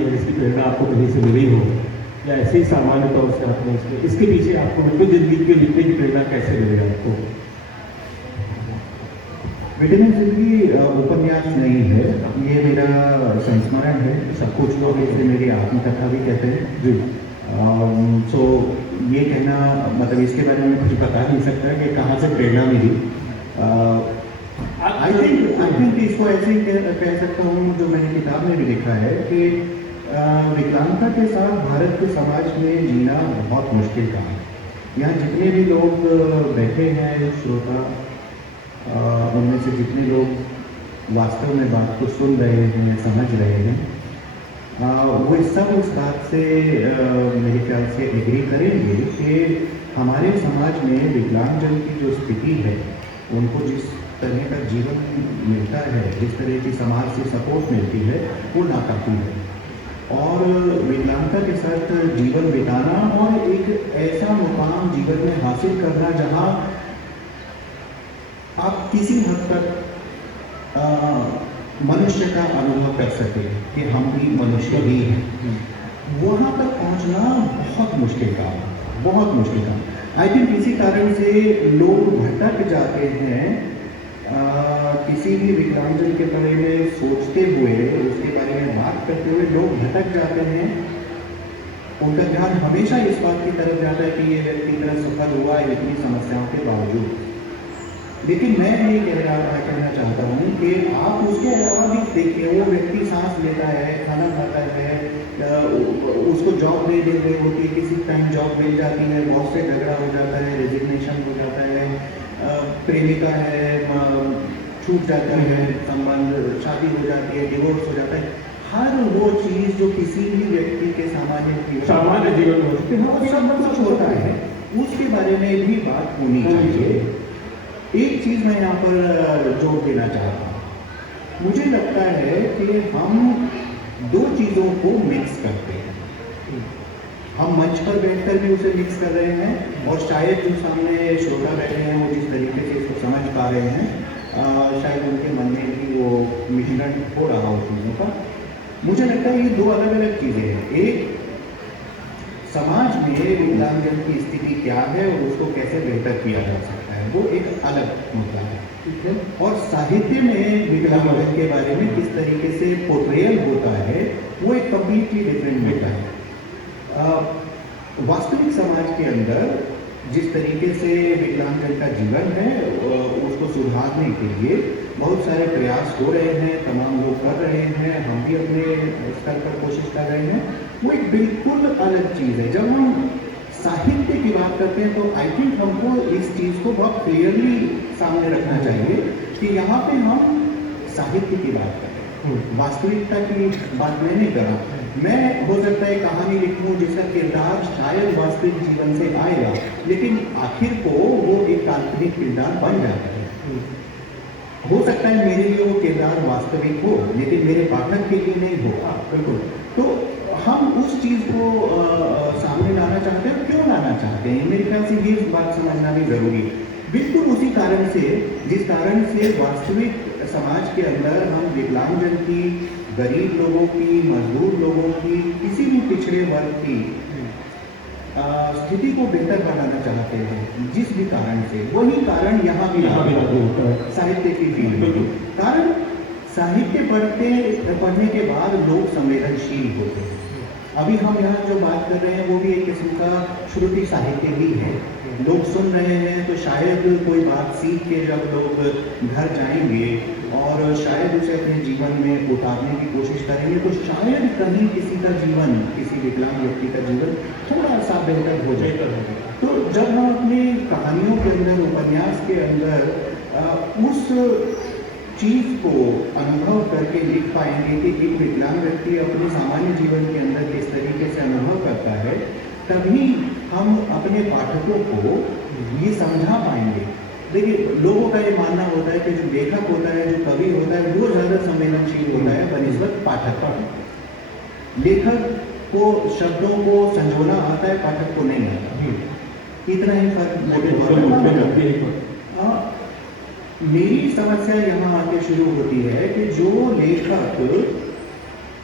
है, इसकी प्रेरणा आपको कहीं से मिली हो, या ऐसे ही सामान्य तौर से आपने इसके पीछे आपको बिल्कुल ज़िंदगी के लिखने की प्रेरणा कैसे मिली आपको? बेटे में जिंदगी उपन्यास नहीं है, ये मेरा संस्मरण है। सब कुछ लोग इसे मेरी आत्मकथा भी कहते हैं जी। सो ये कहना मतलब इसके बारे में कुछ बता नहीं सकता कि कहाँ से प्रेरणा मिली। आई थिंक इसको ऐसे ही कह सकता हूँ, जो मैंने किताब में भी लिखा है कि विकलांगता के साथ भारत के समाज में जीना बहुत मुश्किल काम है। यहाँ जितने भी लोग बैठे हैं श्रोता, उनमें से जितने लोग वास्तव में बात को सुन रहे हैं, समझ रहे हैं, वो सब उस बात से मेरे ख्याल से एग्री करेंगे कि हमारे समाज में विकलांगजन की जो स्थिति है, उनको जिस तरह का जीवन मिलता है, जिस तरह की समाज से सपोर्ट मिलती है, वो नाकाफी है। और विकलांगता के साथ जीवन बिताना और एक ऐसा मुकाम जीवन में हासिल करना जहाँ आप किसी हद तक मनुष्य का अनुभव कर सके कि हम भी मनुष्य ही हैं, वहाँ तक पहुँचना बहुत मुश्किल काम है, बहुत मुश्किल काम। आई थिंक इसी कारण से लोग भटक जाते हैं। किसी भी विकलांगजन के बारे में सोचते हुए, उसके बारे में बात करते हुए लोग भटक जाते हैं। उनका ध्यान हमेशा इस बात की तरफ जाता है कि ये व्यक्ति इतना सफल हुआ इतनी समस्याओं के बावजूद। लेकिन मैं ये कहना चाहता हूँ कि आप उसके अलावा भी देखिए, वो व्यक्ति सांस लेता है, खाना खाता है, उसको जॉब नहीं दे रही होती, किसी टाइम जॉब मिल जाती है, बॉस से झगड़ा हो जाता है, रेजिग्नेशन हो जाता है, प्रेमिका है, छूट जाता है संबंध, शादी हो जाती है, डिवोर्स हो जाता है। हर वो चीज़ जो किसी भी व्यक्ति के सामान्य जीवन में होती है, वो सब कुछ होता है, उसके बारे में भी बात होनी चाहिए। एक चीज़ मैं यहाँ पर जोड़ देना चाहता हूँ। मुझे लगता है कि हम दो चीज़ों को मिक्स करते हैं। हम मंच पर बैठकर भी उसे मिक्स कर रहे हैं, और शायद जो सामने श्रोता बैठे हैं वो जिस तरीके से इसको समझ पा रहे हैं, शायद उनके मन में भी वो मिश्रण हो रहा हो चीज़ों का। मुझे लगता है ये दो अलग अलग चीज़ें हैं। एक, समाज में विकलांगजन की स्थिति क्या है और उसको कैसे बेहतर किया जा सकता है, वो एक अलग मुद्दा है, ठीक है। और साहित्य में विकलांगजन के बारे में किस तरीके से पोर्ट्रेयल होता है, वो एक कम्प्लीटली डिफरेंट मुद्दा है। वास्तविक समाज के अंदर जिस तरीके से विकलांगजन का जीवन है, उसको सुधारने के लिए बहुत सारे प्रयास हो रहे हैं, तमाम लोग कर रहे हैं, हम भी अपने स्तर पर कोशिश कर रहे हैं। वो एक बिल्कुल अलग चीज़ है। जब हम साहित्य की बात करते हैं तो आई थिंक हमको इस चीज़ को बहुत क्लियरली सामने रखना चाहिए कि यहाँ पे हम साहित्य की बात कर रहे हैं, वास्तविकता की बात मैं नहीं कर रहा। मैं हो सकता है कहानी लिखूं जिसका किरदार शायद वास्तविक जीवन से आएगा, लेकिन आखिर को वो एक काल्पनिक किरदार बन जाता है। हो सकता है मेरे लिए वो किरदार वास्तविक हो, लेकिन मेरे पाठक के लिए नहीं हो। बिल्कुल। तो हम उस चीज़ को सामने लाना चाहते हैं। क्यों लाना चाहते हैं, मेरे ख्याल से ये बात समझना भी जरूरी है। बिल्कुल उसी कारण से, जिस कारण से वास्तविक समाज के अंदर हम विकलांगजन की, गरीब लोगों की, मजदूर लोगों की, किसी भी पिछड़े वर्ग की स्थिति को बेहतर बनाना चाहते हैं, जिस भी कारण से, वही कारण यहाँ भी लागू होता है साहित्य की फील्ड में। कारण साहित्य पढ़ने के बाद लोग संवेदनशील होते हैं। अभी हम यहाँ जो बात कर रहे हैं वो भी एक किस्म का श्रुति साहित्य ही है। लोग सुन रहे हैं तो शायद कोई बात सीख के जब लोग घर जाएंगे और शायद उसे अपने जीवन में उतारने की कोशिश करेंगे, तो शायद कहीं किसी का जीवन, किसी विकलांग व्यक्ति का जीवन थोड़ा सा बेहतर हो जाएगा। तो जब हम अपनी कहानियों के अंदर, उपन्यास के अंदर उस चीज़ को अनुभव करके लिख पाएंगे कि एक विकलांग व्यक्ति अपने सामान्य जीवन के अंदर किस तरीके से अनुभव करता है, तभी हम अपने पाठकों को ये समझा पाएंगे। देखिए, लोगों का ये मानना होता है कि जो लेखक होता है, जो कवि होता है, वो ज़्यादा संवेदनशील होता है बनिस्बत पाठक का। लेखक को शब्दों को संजोना आता है, पाठक को नहीं आता। इतना ही फर्क। मेरी समस्या यहाँ आके शुरू होती है कि जो लेखक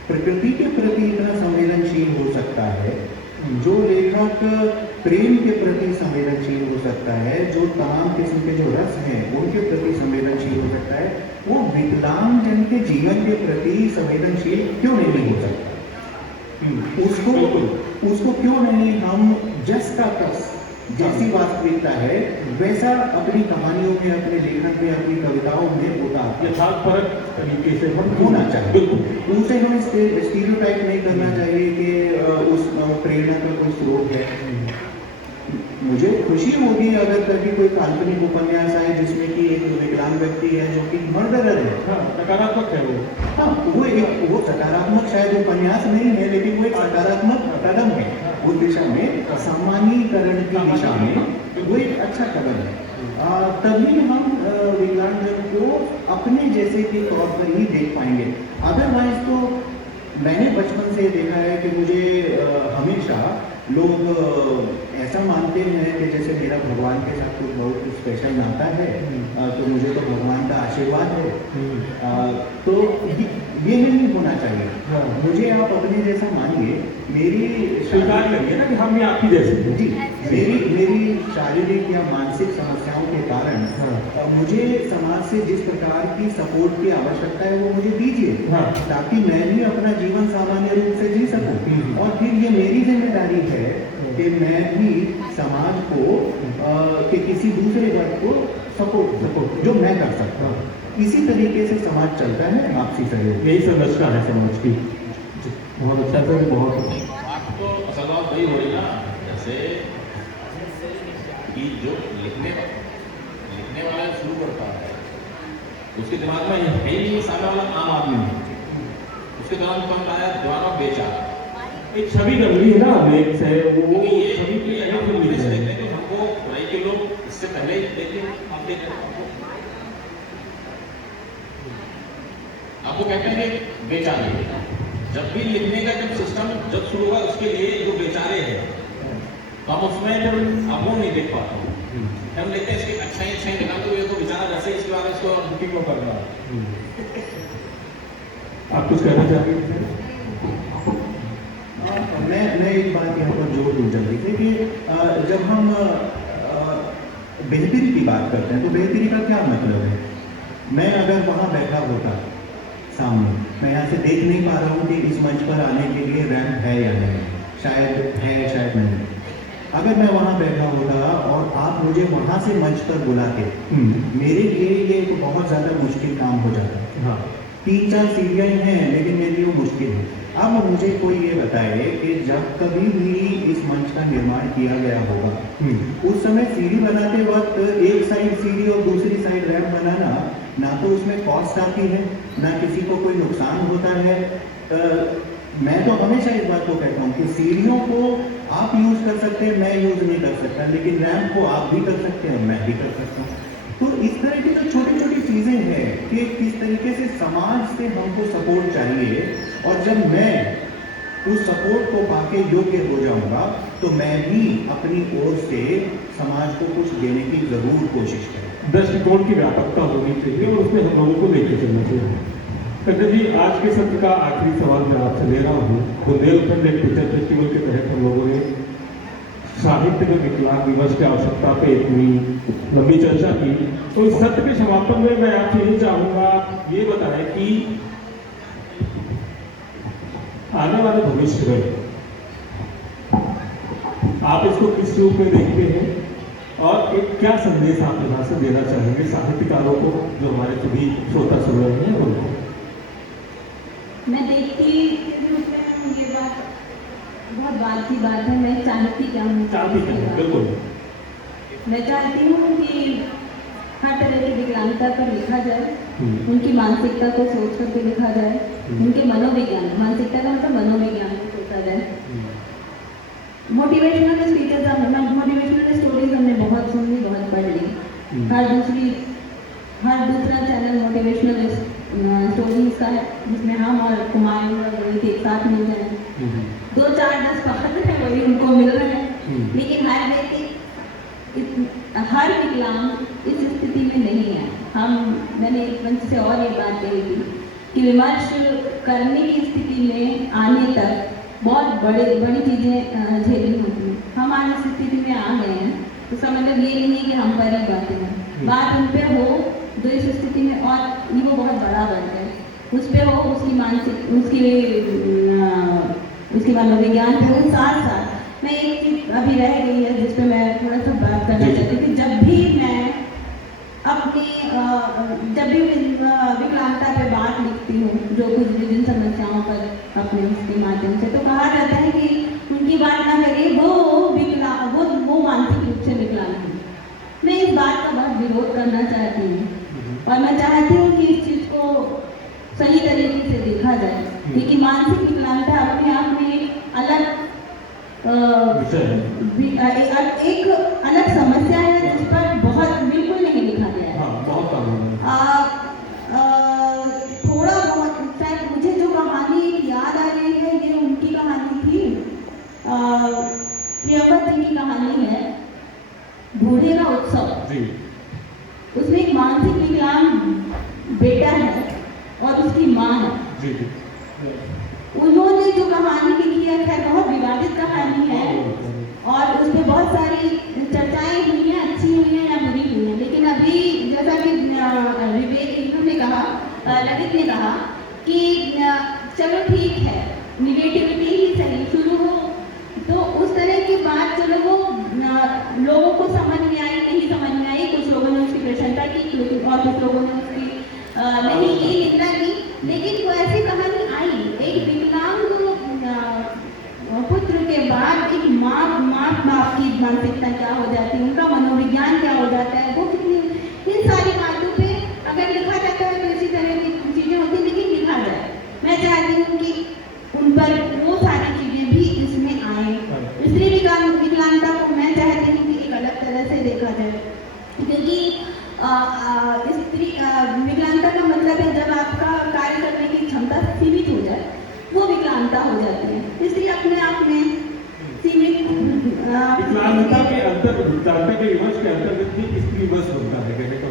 प्रकृति के प्रति इतना संवेदनशील हो सकता है, जो लेखक प्रेम के प्रति संवेदनशील हो सकता है, जो तमाम किस्म के जो रस हैं उनके प्रति संवेदनशील हो सकता है, वो विकलांग जन के जीवन के प्रति संवेदनशील क्यों नहीं हो सकता? उसको क्यों नहीं हम जस का तस जैसी वास्तविकता है वैसा अपनी कहानियों में, अपने लेखन में, अपनी कविताओं में उतार यथार्थपरक तरीके से हम होना चाहिए। उनसे हमें स्टीरियोटाइप नहीं करना चाहिए कि उस प्रेरणा का कोई स्रोत है। मुझे खुशी होगी अगर कभी कोई काल्पनिक उपन्यास आए जिसमें कि एक विकलांग व्यक्ति है जो कि मर्डरर है। सकारात्मक है वो। हाँ, वो सकारात्मक शायद उपन्यास नहीं है, लेकिन वो एक सकारात्मक कदम है उस दिशा में, सामान्यीकरण की दिशा में वो एक अच्छा कदम है। तभी हम विकलांगजन को अपने जैसे के तौर पर ही देख पाएंगे। अदरवाइज तो मैंने बचपन से देखा है कि मुझे हमेशा लोग ऐसा मानते हैं कि जैसे मेरा भगवान के साथ कुछ बहुत स्पेशल नाता है, तो मुझे तो भगवान का आशीर्वाद है। तो ये नहीं होना चाहिए। मुझे आप अपने जैसा मानिए, मेरी स्वीकार करिए ना कि हम भी आपकी जैसे जी, मेरी शारीरिक या मानसिक समस्याओं के कारण मुझे समाज से जिस प्रकार की सपोर्ट की आवश्यकता है वो मुझे दीजिए, ताकि मैं भी अपना जीवन सामान्य रूप से जी सकूं। और फिर ये मेरी जिम्मेदारी है कि मैं भी समाज को कि किसी दूसरे वर्ग को सपोर्ट जो मैं कर सकता हूँ। इसी तरीके से समाज चलता है, आपसी सहयोग। यही संरचना है समाज की। बहुत अच्छा सर, बहुत बात तो असल बात वही हो रही ना, जैसे कि जो लिखने वाला शुरू करता है उसके दिमाग में है ही नहीं सामने वाला आम आदमी है, उसके दौरान कौन आया दिमाग में बेचा एक छवि गंदी है ना, एक से वो ये छवि की ये अलग हम गंदी से है। देखते हैं कि हमको भाई के लोग इससे पहले ही देखते आप देखते हैं आपको कहते हैं कि बेचारे, जब भी लिखने का जब सिस्टम जब शुरू हुआ उसके लिए जो बेचारे हैं तो हम उसमें जब अमूल नहीं देख पाते, हम देखते हैं इसकी अच्छाई निकाल तो ये तो बेचारा वैसे इसके बाद इसको बुकिंग को कर रहा है। आप कुछ कहना चाहते हैं? मैं एक बात यहाँ पर जोड़ दूँ जल्दी से कि जब हम बेहतरी की बात करते हैं तो बेहतरी का क्या मतलब है? मैं अगर वहाँ बैठा होता सामने, मैं यहाँ से देख नहीं पा रहा हूँ कि इस मंच पर आने के लिए रैंप है या नहीं, शायद है शायद नहीं। अगर मैं वहाँ बैठा होता और आप मुझे वहाँ से मंच पर बुलाते, मेरे लिए ये एक बहुत ज़्यादा मुश्किल काम हो जाता। हाँ, 3-4 सीढ़ियाँ हैं लेकिन मेरे लिए वो मुश्किल है। अब मुझे कोई ये बताए कि जब कभी भी इस मंच का निर्माण किया गया होगा, उस समय सीढ़ी बनाते वक्त एक साइड सीढ़ी और दूसरी साइड रैंप बनाना, ना तो उसमें कॉस्ट आती है, ना किसी को कोई नुकसान होता है। मैं तो हमेशा इस बात को कहता हूँ कि सीढ़ियों को आप यूज कर सकते हैं, मैं यूज नहीं कर सकता, लेकिन रैंप को आप भी कर सकते हैं, मैं भी कर सकता हूँ। तो इस तरह की जो छोटी छोटी चीजें हैं कि किस तरीके से समाज से हमको सपोर्ट चाहिए, और जब मैं उस सपोर्ट को पाके योग्य हो जाऊंगा तो मैं भी अपनी ओर से समाज को कुछ देने की जरूर कोशिश करूँ। दृष्टिकोण की व्यापकता होनी चाहिए और उसमें हम लोगों को लेकर चलना चाहिए। कंकर जी, आज के सत्र का आखिरी सवाल मैं आपसे ले रहा हूँ। बुंदेलखंड लिटरेचर फेस्टिवल के तहत हम लोगों ने साहित्य में विकलांग विमर्श की आवश्यकता पे इतनी लंबी चर्चा की, तो इस सत्र के समापन में मैं आपसे ये चाहूंगा, ये बताएं कि आने वाले भविष्य में आप इसको किस रूप में देखते हैं और एक क्या संदेश आप यहाँ से देना चाहेंगे साहित्यकारों को, जो हमारे सभी श्रोता सुन रहे हैं उनको? मैं देखती हूँ ये बात बहुत बात की बात है। मैं चाहती क्या हूँ, बिल्कुल मैं चाहती हूँ कि हर तरह की विकलांगता पर लिखा जाए, उनकी मानसिकता को सोच करके लिखा जाए, उनके मनोविज्ञान, मानसिकता का मतलब मनोविज्ञान को सोचा जाए। मोटिवेशनल स्पीचेस, मोटिवेशनल स्टोरीज हमने बहुत सुनी, बहुत पढ़ ली। हर दूसरा चैनल मोटिवेशनल स्टोरीज का है, जिसमें हम और कुमायूं और रोहित एक साथ मिल जाए। 2, 4, 10 पकड़ है वही उनको मिल रहे हैं, लेकिन हर व्यक्ति, हर विकलांग इस स्थिति में नहीं है। मैंने एक मंच से और एक बात कही थी कि विमर्श करने की स्थिति में आने तक बहुत बड़ी चीज़ें झेलनी होती हैं। हम आज इस स्थिति में आ गए हैं तो इसका मतलब ये नहीं है कि हम पर ही बातें हैं, बात उन पे हो जो इस स्थिति में और वो बहुत बड़ा वर्ग है, उस पे हो, उसकी मानसिक उसकी मनोविज्ञान पे हो। साथ साथ मैं एक चीज़ अभी रह गई है जिस पे मैं थोड़ा सा बात करना चाहती हूँ कि जब भी विकलांगता पे बात लिखती हूँ, जो कुछ भी जिन समस्याओं पर अपने उसके माध्यम से, तो कहा जाता है कि उनकी बात ना करें, वो मानसिक रूप से विकलांग है। मैं इस बात का बहुत विरोध करना चाहती हूँ और मैं चाहती हूँ कि इस चीज़ को सही तरीके से देखा जाए, क्योंकि मानसिक विकलांगता अपने आप में एक अलग एक अलग समस्या है जिस पर बहुत बिल्कुल नहीं लिखा गया है। हाँ, बहुत काम थोड़ा बहुत शायद मुझे जो कहानी एक याद आ रही है, ये उनकी कहानी थी, प्रियंवद जी की कहानी है, बूढ़े का उत्सव। जी। उसमें एक मानसिक विकलांग बेटा है और उसकी माँ है। जी जी। उन्होंने जो कहानी लिखी है, खैर बहुत विवादित कहानी है और उसमें बहुत सारी चर्चाएं हुई हैं, अच्छी हुई हैं या बुरी हुई हैं, लेकिन अभी जैसा कि विवेक इन्होंने कहा, ललित ने कहा कि चलो ठीक है, निगेटिविटी ही सही शुरू हो, तो उस तरह की बात चलो वो लोगों को समझ में आई, नहीं समझ में आई, कुछ लोगों ने उसकी प्रशंसा की और कुछ लोगों ने उसकी नहीं की, निंदा की, लेकिन वो ऐसी कहानी आई, एक विकलांग पुत्र के बाद एक माँ बाप की मानसिकता क्या हो जाती है, उनका मनोविज्ञान क्या हो जाता है, वो कितनी, इन सारी बातों पे अगर लिखा जाता है तो इसी तरह की चीज़ें होती, लेकिन लिखा जाए। मैं चाहती हूँ कि उन पर वो सारी चीज़ें भी इसमें आए। स्त्री विकलांगता को मैं चाहती हूँ कि एक अलग तरह से देखा जाए, क्योंकि स्त्री विकलांगता का मतलब है जब आपका कार्य करने की क्षमता सीमित हो जाए, वो विकलांगता हो जाती है। स्त्री अपने आप में सीमित विकलांगता के अंतर विकलांगता के विमर्श के अंतर्गत भी स्त्री विमर्श होता है, कहने का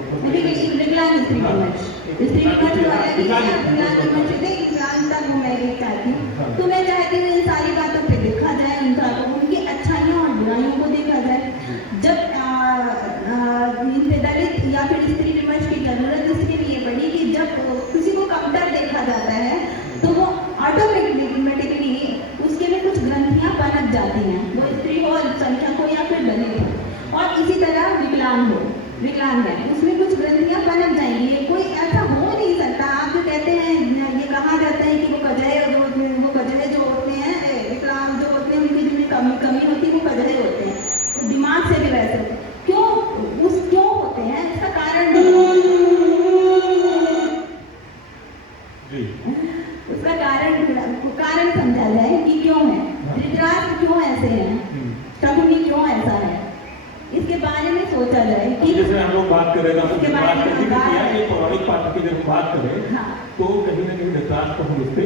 विकलांग स्त्री विमर्श, स्त्री विमर्श तो अलग ही है, विकलांग विमर्श है, विकलांगता को मैं ये चाहती हूँ। तो मैं चाहती हूँ इन सारी बातों पे देखा जाए, इन बातों उनकी अच्छाइयों और बुराइयों को देखा जाए। जब दलित या फिर स्त्री विमर्श की जरूरत इसके लिए पड़ी कि जब किसी को कमतर देखा जाता है तो वो ऑटोमेटिकली उसके में कुछ ग्रंथियां पनप जाती हैं, वो स्त्री हो, अल्पसंख्यक हो या फिर दलित हो, और इसी तरह विकलांग है, उसमें कुछ ग्रंथियां पनप जाएंगी। कोई ऐसा हो नहीं सकता। आप जो कहते हैं, ये कहा जाता है कि वो कजहे जो होते हैं, विकलांग जो होते हैं, उनकी जिनमें कमी होती है, वो कजहे होते हैं, वो दिमाग से भी वैसे होते हैं। क्यों होते हैं, इसका कारण उसका कारण समझा जाए कि क्यों है, धृतराष्ट्र क्यों ऐसे हैं, शकुनी क्यों ऐसा है, इसके बारे में सोचा जाए कि जैसे हम लोग बात करें इसके बारे में पौराणिक पात्र की जब बात करें, हाँ, तो कहीं ना कहीं धृतराष्ट्र को हम इस पे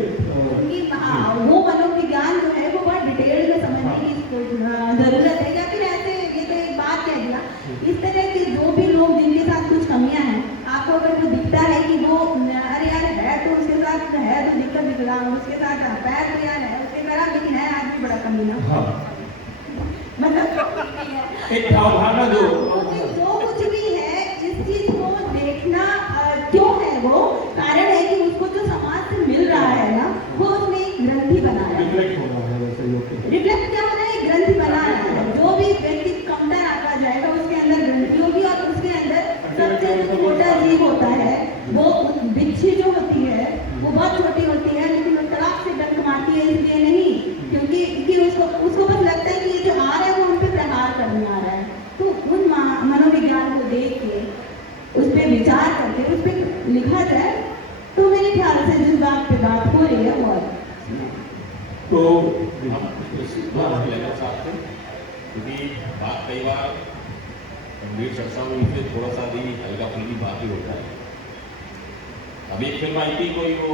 हाँ, वो मनोविज्ञान जो है वो बहुत डिटेल में समझने की जरूरत है, या फिर ऐसे ये तो एक बात कह दिया, इस तरह के जो भी लोग जिनके साथ कुछ कमियां हैं, आपको अगर वो दिखता है कि वो अरे यार है तो उसके साथ है तो दिक्कत विकलांग, उसके साथ पैर तो यार है उसके साथ, लेकिन है आदमी बड़ा कमीना, मतलब एक अवधारणा जो कुछ भी है, इस चीज को देखना क्यों है, वो कारण है कि उसको जो समाज से मिल रहा है ना, वो उसमें एक ग्रंथि बना रहा है, रिफ्लेक्ट हो रहा है, वैसे रिफ्लेक्ट क्या हो रहा है, ग्रंथि बना रहा है। जो भी व्यक्ति कमतर आता जाएगा उसके अंदर ग्रंथि होगी, और उसके अंदर सबसे जो छोटा जीव होता है, वो बिच्छी जो होती है वो बहुत छोटी होती है, लेकिन वो तड़ाक से डंक मारती है, इसलिए नहीं क्योंकि उसको बस लगता है कि ये जो आ रहा है वो हम पे प्रहार करने आ रहा है। तो उन मनोविज्ञान को देख के, उस पर विचार करके, उस पर लिखा जाए, तो मेरे ख्याल से जिस बात पे बात हो रही है वो तो हम लेना चाहते हैं, क्योंकि बात कई बार गंभीर चर्चा में से थोड़ा सा भी हल्का फुल्की बात ही होता है। अभी एक फिल्म आई थी, कोई वो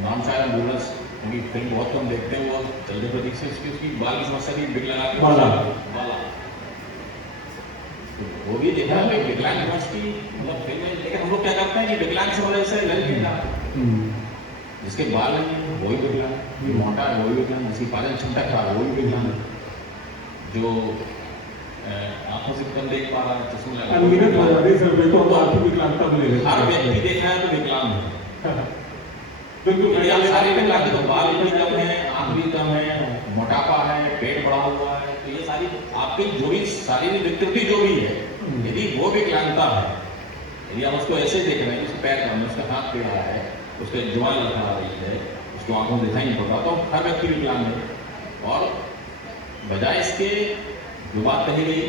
नाम शायद बोनस, क्योंकि फिल्म बहुत कम देखते हैं, वो चलते प्रतीक से उसकी बाल की समस्या भी विकलांग के बाला, तो वो भी देखा है विकलांग विमर्श की मतलब फिल्म है, लेकिन हम लोग क्या करते हैं कि विकलांग से वजह से लड़ लेना, जिसके बाल नहीं है वही विकलांग, जो मोटा है वही विकलांग, जिसकी पाचन क्षमता खराब है वही विकलांग, जो आंखों से कम देख पा रहा है, चश्मा लगा अनगिनत हो जाती है सर, मैं तो हम आर्थिक विकलांगता में ले लेते हर हैं। व्यक्ति देखा है तो विकलांग है। बिल्कुल यदि आप शारीरिक विकलांग तो बाल भी कम है, आंख भी कम है, मोटापा है, पेट बढ़ा हुआ है, तो ये सारी आपकी जो भी शारीरिक विकृति जो भी है, यदि वो विकलांगता है, यदि आप उसको ऐसे देख रहे हैं, उसके पैर कम है, उसका हाथ टेढ़ा है, उसके जुबान लड़खड़ा रही है, उसको आंखों में दिखाई नहीं पड़ रहा, तो हर व्यक्ति विकलांग है। और बजाय इसके जो बात कही गई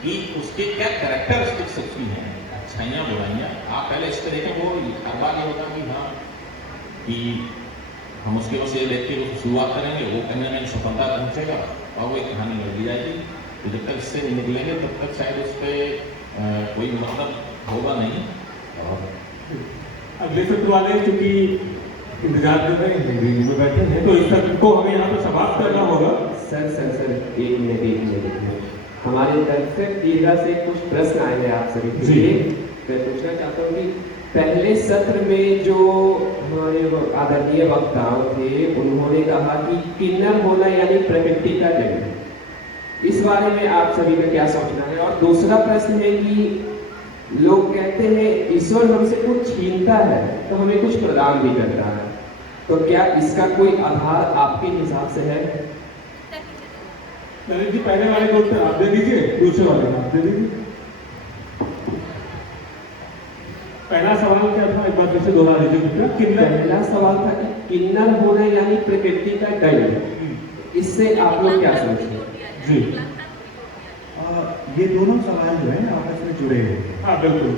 कि उसके क्या कैरेक्टरिस्टिक्स उसकी हैं, अच्छाइयाँ बुराइयाँ, आप पहले इस पर देखें, वो हर बार ये होता कि हाँ कि हम उसके बस ये देख के शुरुआत करेंगे, वो करने में सफलता पहुँचेगा और वो एक कहानी लड़ दी जाएगी। तो जब तक इससे निकलेंगे तब तक शायद उस पर कोई मतलब होगा नहीं। और अगले सत्र वाले चूंकि इंतजार कर रहे हैं, दिल्ली में बैठे हैं, तो इस सत्र को हमें यहाँ पर समाप्त करना होगा। सर एक मिनट हमारे तरफ से दीर्घा से कुछ प्रश्न आए हैं आप सभी के लिए। मैं पूछना चाहता हूँ कि पहले सत्र में जो हमारे आदरणीय वक्ताओं थे, उन्होंने कहा कि किन्नर होना यानी प्रकृति का जन्म, इस बारे में आप सभी का क्या सोचना है? और दूसरा प्रश्न है कि लोग कहते हैं ईश्वर हमसे कुछ छीनता है तो हमें कुछ प्रदान भी करता है, तो क्या इसका कोई आधार आपके हिसाब से है? नरेश जी, पहले वाले को उत्तर आप दे दीजिए, दूसरे वाले को आप दे दीजिए। पहला सवाल क्या था, एक बार फिर से दोहरा दीजिए बेटा। किन्नर, पहला सवाल था कि किन्नर होना यानी प्रकृति का दंड, इससे आप लोग क्या सोचते हैं? जी ये दोनों सवाल जो है आपस में जुड़े हुए हैं। हाँ बिल्कुल।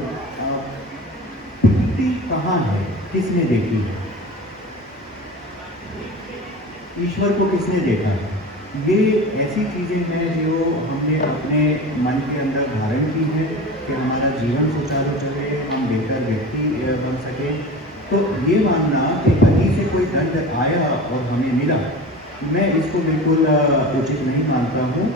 प्रकृति कहाँ है, किसने देखी है, ईश्वर को किसने देखा है? ये ऐसी चीजें हैं जो हमने अपने मन के अंदर धारण की है कि हमारा जीवन सुचारू चले, हम बेहतर व्यक्ति बन सके। तो ये मानना कि कहीं से कोई दंड आया और हमें मिला, मैं इसको बिल्कुल उचित नहीं मानता हूँ।